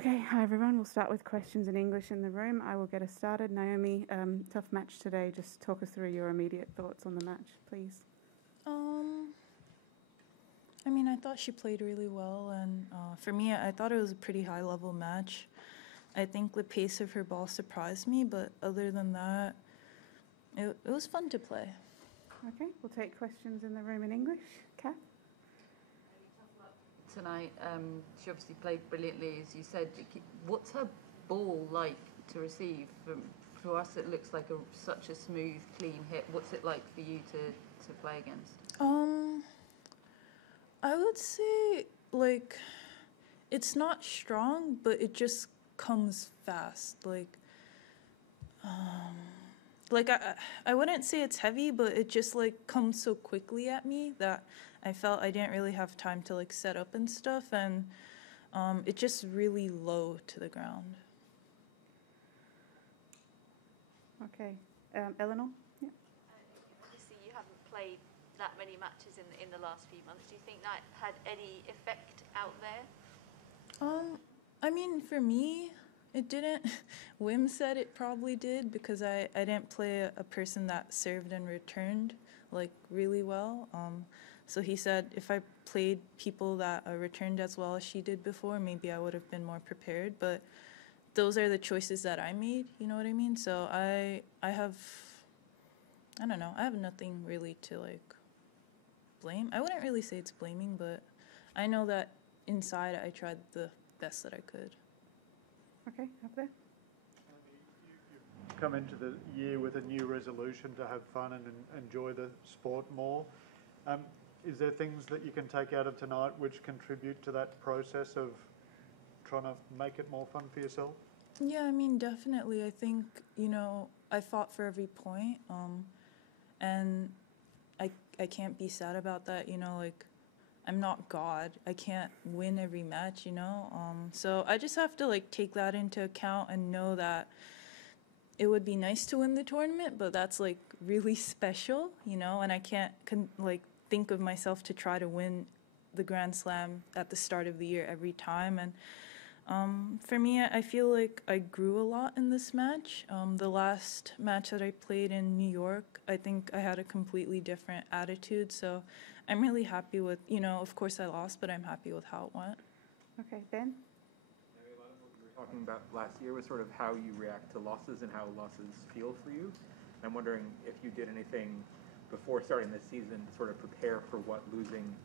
Okay, hi everyone. We'll start with questions in English in the room. I will get us started. Naomi, tough match today. Just talk us through your immediate thoughts on the match, please. I mean, I thought she played really well, and for me, I thought it was a pretty high-level match. I think the pace of her ball surprised me, but other than that, it was fun to play. Okay, we'll take questions in the room in English. Kath? Tonight, she obviously played brilliantly, as you said. What's her ball like to receive? For us, it looks like such a smooth, clean hit. What's it like for you to play against? I would say, like, it's not strong, but it just comes fast. I wouldn't say it's heavy, but it just, like, comes so quickly at me that I felt I didn't really have time to, like, set up and stuff, and it's just really low to the ground. Okay. Eleanor? Yeah. Obviously, you haven't played that many matches in the last few months. Do you think that had any effect out there? I mean, for me, it didn't. Wim said it probably did because I didn't play a person that served and returned, like, really well. So he said if I played people that returned as well as she did before, maybe I would have been more prepared. But those are the choices that I made, you know what I mean? So I have nothing really to, like, blame. I wouldn't really say it's blaming, but I know that inside I tried the best that I could. Okay, up there. You've come into the year with a new resolution to have fun and enjoy the sport more. Is there things that you can take out of tonight which contribute to that process of trying to make it more fun for yourself? Yeah, I mean, definitely. I think, I fought for every point, and I can't be sad about that, like, I'm not God. I can't win every match, So I just have to, like, take that into account and know that it would be nice to win the tournament, but that's, like, really special, and I can't, think of myself to try to win the Grand Slam at the start of the year every time. And for me, I feel like I grew a lot in this match. The last match that I played in New York, I think I had a completely different attitude. So I'm really happy with, of course I lost, but I'm happy with how it went. Okay, Ben? A lot of what we were talking about last year was sort of how you react to losses and how losses feel for you. I'm wondering if you did anything before starting this season to sort of prepare for what losing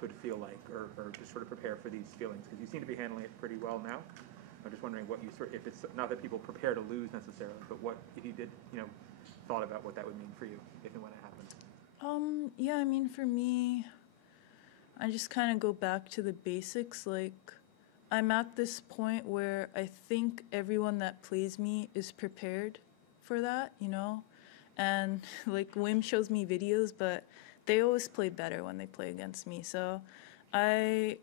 could feel like, or just sort of prepare for these feelings, because you seem to be handling it pretty well now. I'm just wondering what you if it's not that people prepare to lose necessarily, but what if you did, thought about what that would mean for you if and when it happened. Yeah, I mean, for me, I just kind of go back to the basics. Like, I'm at this point where I think everyone that plays me is prepared for that, and like Wim shows me videos, but they always play better when they play against me. So I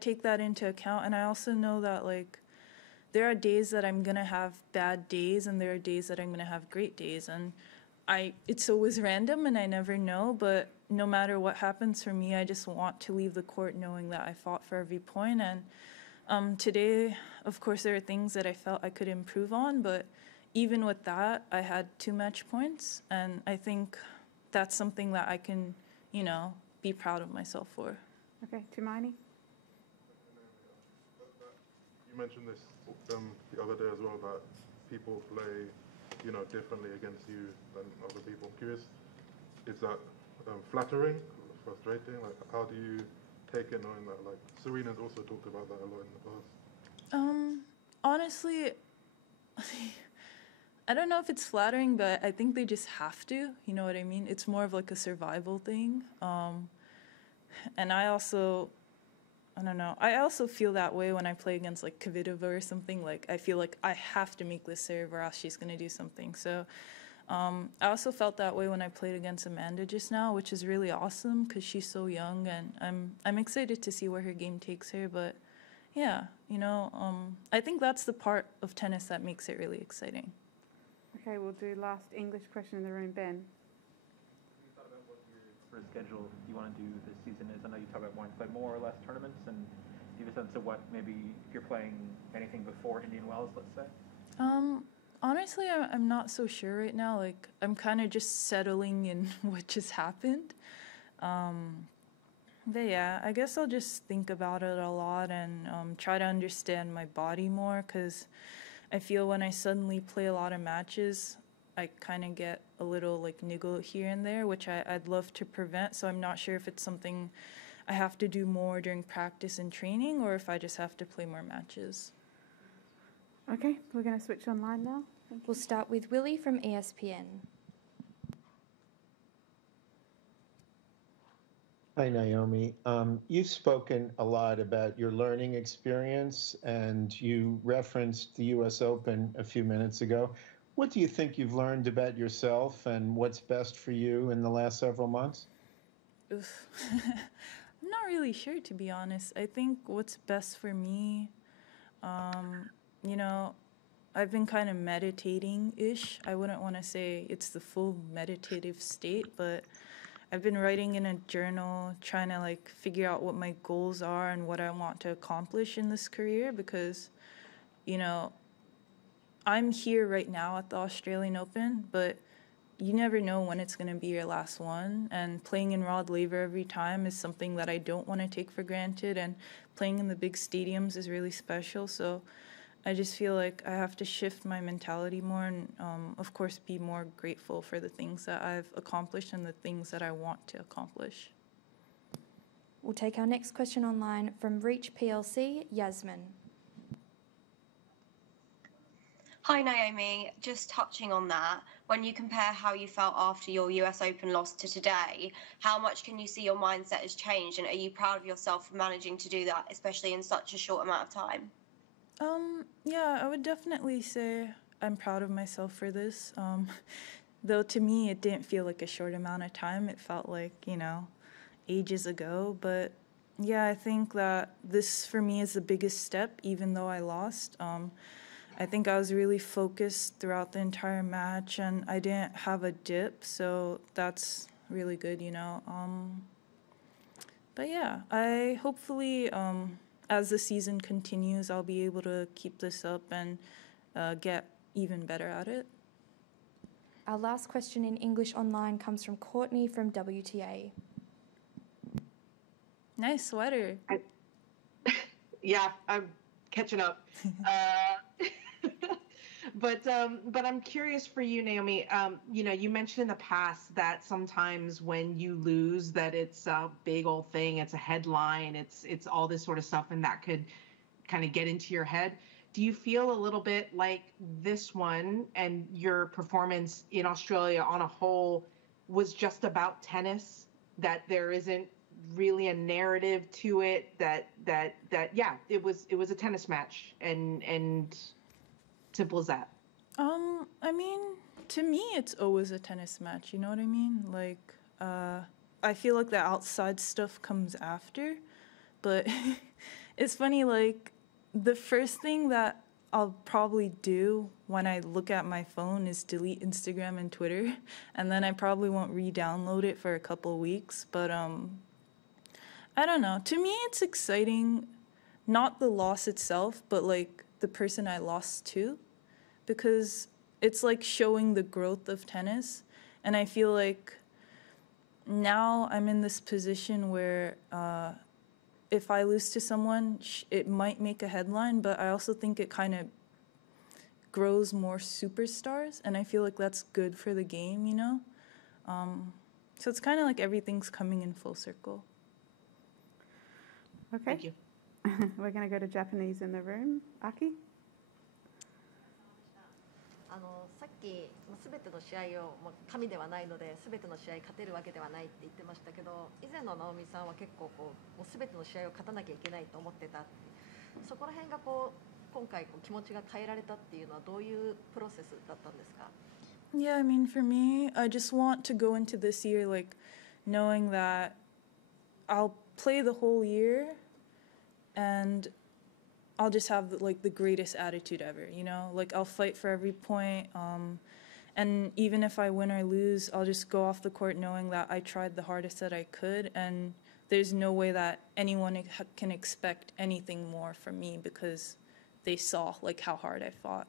take that into account, and I also know that, like, there are days that I'm going to have bad days and there are days that I'm going to have great days, and it's always random and I never know, but no matter what happens for me, I just want to leave the court knowing that I fought for every point. And today, of course, there are things that I felt I could improve on, but even with that, I had 2 match points, and I think that's something that I can, be proud of myself for. Okay, Tumaini? You mentioned this the other day as well, that people play, differently against you than other people. I'm curious, is that flattering, frustrating? Like, how do you take it knowing that, like, Serena's also talked about that a lot in the past? Honestly, I don't know if it's flattering, but I think they just have to, you know what I mean? It's more of like a survival thing. And I also feel that way when I play against, like, Kvitova or something. Like, I feel like I have to make this serve or else she's going to do something. So I also felt that way when I played against Amanda just now, which is really awesome because she's so young, and I'm excited to see where her game takes her. But yeah, I think that's the part of tennis that makes it really exciting. Okay, we'll do last English question in the room. Ben? Have you thought about what your sort of schedule you want to do this season is? I know you talk about wanting to play more or less tournaments, and Do you have a sense of what maybe if you're playing anything before Indian Wells, let's say? Honestly, I'm not so sure right now. Like, I'm kind of just settling in what just happened. But yeah, I guess I'll just think about it a lot and try to understand my body more, because I feel when I suddenly play a lot of matches, I kind of get a little like niggle here and there, which I'd love to prevent. So I'm not sure if it's something I have to do more during practice and training, or if I just have to play more matches. Okay, we're going to switch online now. Thank you. We'll start with Willie from ESPN. Hi, Naomi. You've spoken a lot about your learning experience, and you referenced the U.S. Open a few minutes ago. What do you think you've learned about yourself and what's best for you in the last several months? Oof. I'm not really sure, to be honest. I think what's best for me, you know, I've been kind of meditating-ish. I wouldn't want to say it's the full meditative state, but I've been writing in a journal, trying to like figure out what my goals are and what I want to accomplish in this career, because, you know, I'm here right now at the Australian Open, but you never know when it's going to be your last one. And playing in Rod Laver every time is something that I don't want to take for granted. And playing in the big stadiums is really special. So I just feel like I have to shift my mentality more and, of course, be more grateful for the things that I've accomplished and the things that I want to accomplish. We'll take our next question online from Reach PLC, Yasmin. Hi Naomi, just touching on that, when you compare how you felt after your US Open loss to today, how much can you see your mindset has changed, and are you proud of yourself for managing to do that, especially in such a short amount of time? Yeah, I would definitely say I'm proud of myself for this. Though to me, it didn't feel like a short amount of time. It felt like, you know, ages ago. But yeah, I think that this for me is the biggest step, even though I lost. I think I was really focused throughout the entire match, and I didn't have a dip, so that's really good, you know. But yeah, I hopefully, as the season continues, I'll be able to keep this up and get even better at it. Our last question in English online comes from Courtney from WTA. Nice sweater. Yeah, I'm catching up. But I'm curious for you, Naomi. You know, you mentioned in the past that sometimes when you lose, that it's a big old thing, it's a headline, it's all this sort of stuff, and that could kind of get into your head. Do you feel a little bit like this one and your performance in Australia on a whole was just about tennis? That there isn't really a narrative to it? That yeah, it was a tennis match, and simple as that. I mean, to me, it's always a tennis match. You know what I mean? Like, I feel like the outside stuff comes after, but it's funny. Like, the first thing that I'll probably do when I look at my phone is delete Instagram and Twitter, and then I probably won't re-download it for a couple of weeks. But I don't know. To me, it's exciting, not the loss itself, but like the person I lost to, because it's like showing the growth of tennis. And I feel like now I'm in this position where if I lose to someone, it might make a headline, but I also think it kind of grows more superstars, and I feel like that's good for the game, you know? So it's kind of like everything's coming in full circle. Okay. Thank you. We're going to go to Japanese in the room. Aki? さっきすべての試合を神ではないのですべての試合勝てるわけではないって言ってましたけど、以前の直美さんは結構もうすべての試合を勝たなきゃいけないと思ってたって、そこら辺が今回気持ちが変えられたっていうのはどういうプロセスだったんですか? Yeah, I mean, for me, I just want to go into this year like knowing that I'll play the whole year and I'll just have like the greatest attitude ever, you know? Like I'll fight for every point, and even if I win or lose, I'll just go off the court knowing that I tried the hardest that I could, and there's no way that anyone can expect anything more from me because they saw like how hard I fought.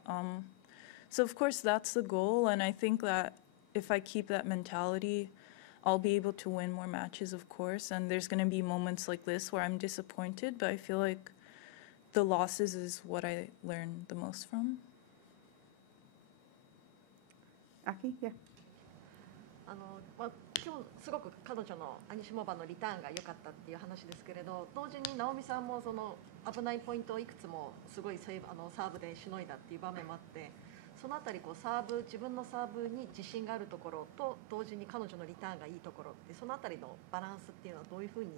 So of course that's the goal, and I think that if I keep that mentality, I'll be able to win more matches, of course. And there's going to be moments like this where I'm disappointed, but I feel like the losses is what I learn the most from. Aki, yeah. 今日すごく彼女のアニシモバのリターンが良かったっていう話ですけれど、同時に直美さんもその危ないポイントをいくつもすごいサーブでしのいだっていう場面もあって、そのあたりこう自分のサーブに自信があるところと同時に彼女のリターンがいいところって、そのあたりのバランスっていうのはどういうふうに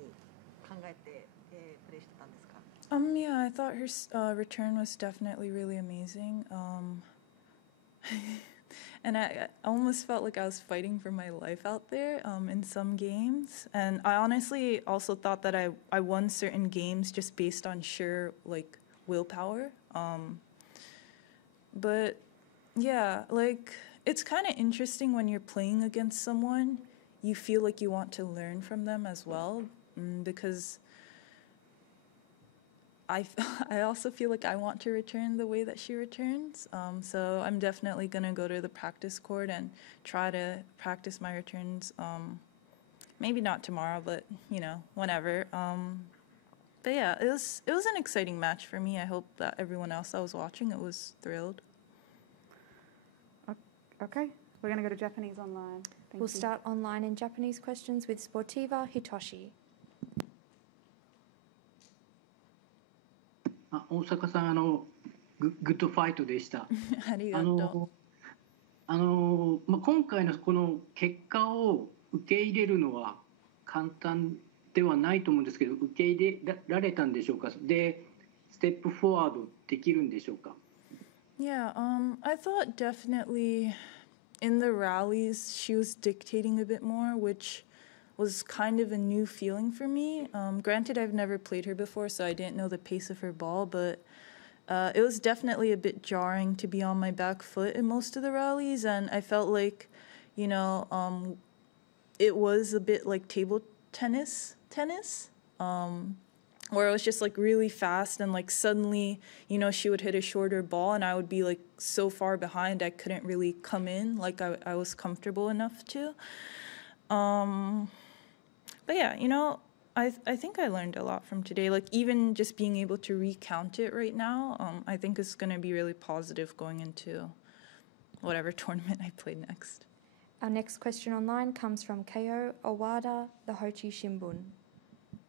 考えて、プレーしてたんですか？ Yeah, I thought her return was definitely really amazing. And I almost felt like I was fighting for my life out there in some games. And I honestly also thought that I won certain games just based on sheer like willpower. But yeah, like it's kind of interesting when you're playing against someone, you feel like you want to learn from them as well, because I also feel like I want to return the way that she returns. So I'm definitely going to go to the practice court and try to practice my returns. Maybe not tomorrow, but, you know, whenever. But yeah, it was an exciting match for me. I hope that everyone else that was watching it was thrilled. Okay, we're going to go to Japanese online. We'll start online in Japanese questions with Sportiva Hitoshi. 大阪さん、グッドファイトでした。ありがとう。今回のこの結果を受け入れるのは簡単ではないと思うんですけど、受け入れられたんでしょうか。で、ステップフォワードできるんでしょうか。Yeah, I thought definitely in the rallies she was dictating a bit more, which was kind of a new feeling for me. Granted, I've never played her before, so I didn't know the pace of her ball, but it was definitely a bit jarring to be on my back foot in most of the rallies, and I felt like, you know, it was a bit like table tennis, where it was just like really fast and like suddenly, you know, she would hit a shorter ball and I would be like so far behind I couldn't really come in like I was comfortable enough to. But yeah, you know, I think I learned a lot from today. Like even just being able to recount it right now, I think is going to be really positive going into whatever tournament I play next. Our next question online comes from Keo Owada, the Hochi Shimbun.